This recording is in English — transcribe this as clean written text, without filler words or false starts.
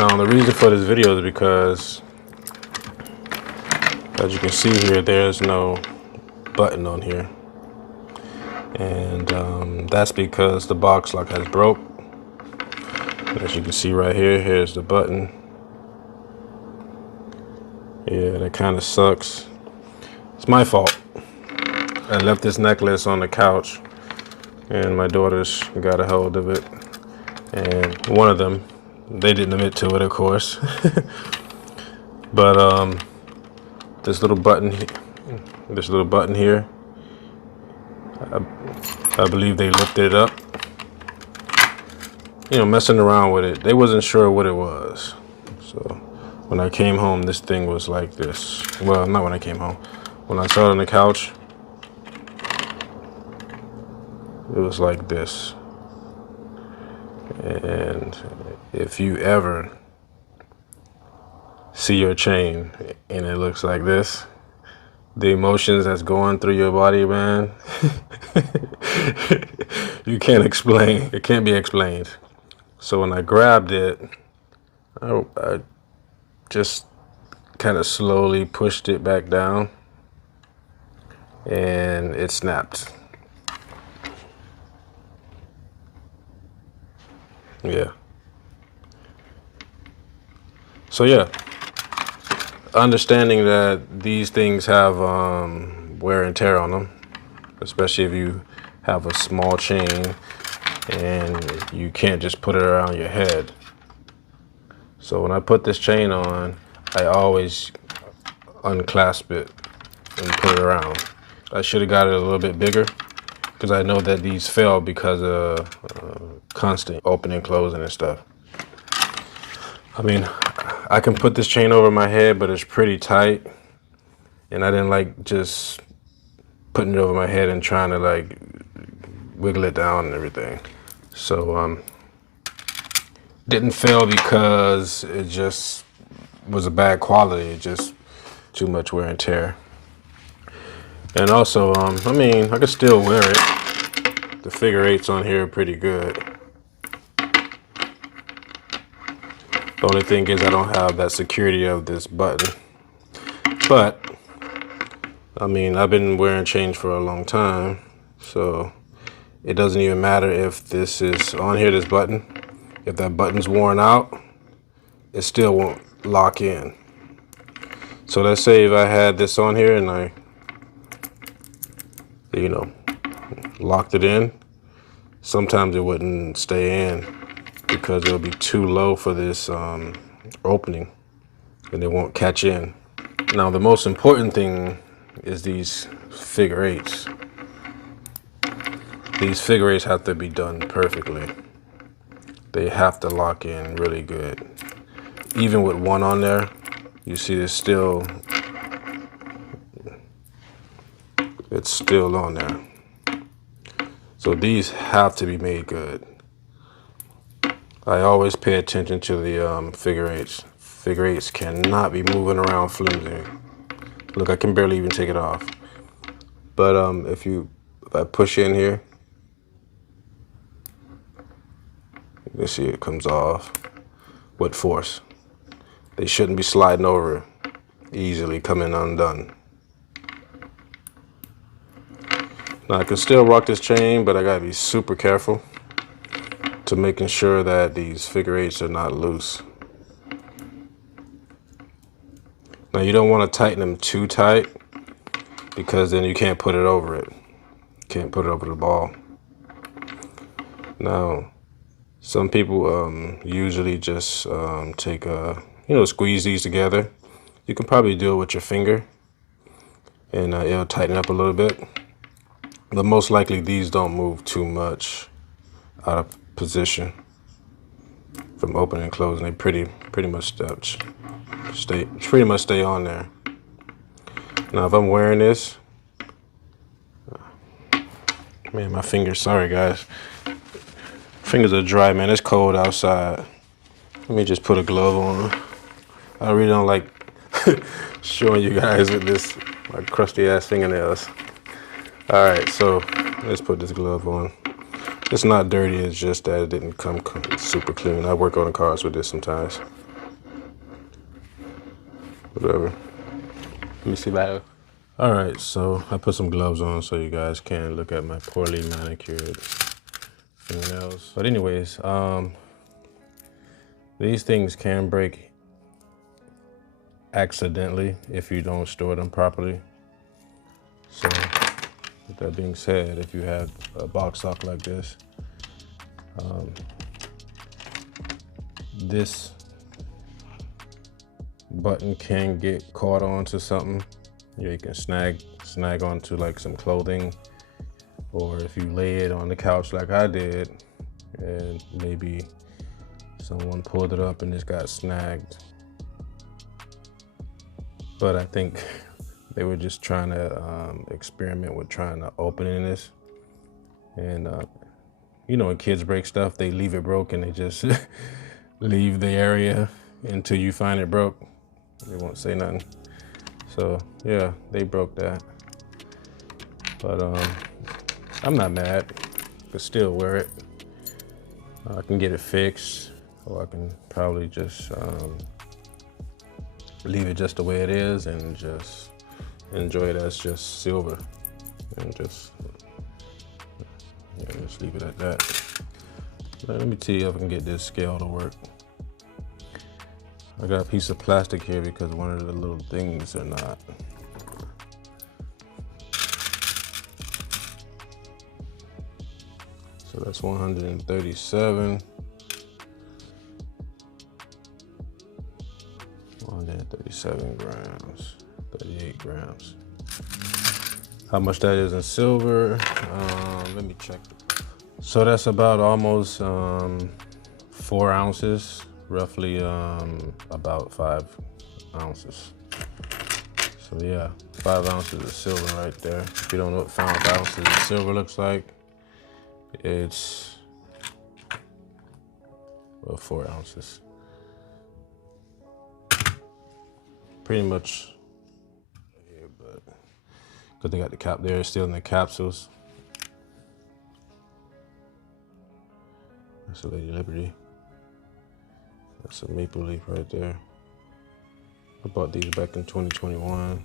Now, the reason for this video is because, as you can see here, there's no button on here. And that's because the box lock has broke. As you can see right here, here's the button. Yeah, that kind of sucks. It's my fault. I left this necklace on the couch and my daughters got a hold of it. And one of them, they didn't admit to it, of course. But this little button here, I believe they lifted it up. You know, messing around with it. They wasn't sure what it was. So when I came home, this thing was like this. Well, not when I came home. When I saw it on the couch, it was like this. And if you ever see your chain and it looks like this, the emotions that's going through your body, man, you can't explain. It can't be explained. So when I grabbed it, I just kind of slowly pushed it back down and it snapped. Yeah. So yeah, understanding that these things have wear and tear on them, especially if you have a small chain and you can't just put it around your head. So when I put this chain on, I always unclasp it and put it around. I should have got it a little bit bigger because I know that these fail because of constant opening and closing and stuff. I mean, I can put this chain over my head, but it's pretty tight. And I didn't like just putting it over my head and trying to like wiggle it down and everything. So didn't fail because it just was a bad quality. It just too much wear and tear. And also, I mean, I could still wear it. The figure eights on here are pretty good. The only thing is I don't have that security of this button. But, I mean, I've been wearing chains for a long time, so it doesn't even matter if this is on here, this button. If that button's worn out, it still won't lock in. So let's say if I had this on here and I, you know, locked it in, sometimes it wouldn't stay in because it'll be too low for this opening and it won't catch in. Now the most important thing is these figure eights. These figure eights have to be done perfectly. They have to lock in really good. Even with one on there, you see it's still on there. So these have to be made good. I always pay attention to the figure eights. Figure eights cannot be moving around flimsy. Look, I can barely even take it off. But if I push in here, you can see it comes off with force. They shouldn't be sliding over easily, coming undone. Now I can still rock this chain, but I gotta be super careful to making sure that these figure eights are not loose. Now you don't want to tighten them too tight because then you can't put it over it. Can't put it over the ball. Now, some people usually just take squeeze these together. You can probably do it with your finger and it'll tighten up a little bit. But most likely these don't move too much out of position from opening and closing. They pretty much stay on there. Now if I'm wearing this, man, my fingers, sorry guys. Fingers are dry, man. It's cold outside. Let me just put a glove on. I really don't like showing you guys with this, my crusty ass fingernails. All right, so let's put this glove on. It's not dirty, it's just that it didn't come super clean. I work on the cars with this sometimes. whatever. Let me see that. All right, so I put some gloves on so you guys can look at my poorly manicured fingernails. But anyways, these things can break accidentally if you don't store them properly. So with that being said, if you have a box lock like this, this button can get caught onto something. You can snag onto like some clothing, or if you lay it on the couch like I did, and maybe someone pulled it up and it's got snagged. But I think they were just trying to experiment with trying to opening this. And you know, when kids break stuff, they leave it broken. They just leave the area until you find it broke. They won't say nothing. So yeah, they broke that. But I'm not mad. I could still wear it. I can get it fixed, or I can probably just leave it just the way it is and just enjoy it as just silver, and just leave it at that. Let me see if I can get this scale to work. I got a piece of plastic here because one of the little things are not. So that's 137. 137 grams, 38 grams. How much that is in silver? Let me check. So that's about almost 4 ounces, roughly about 5 ounces. So yeah, 5 ounces of silver right there. If you don't know what 5 ounces of silver looks like, it's 4 ounces. Pretty much here, but because they got the cap there, it's still in the capsules. That's a Lady Liberty. That's a maple leaf right there. I bought these back in 2021.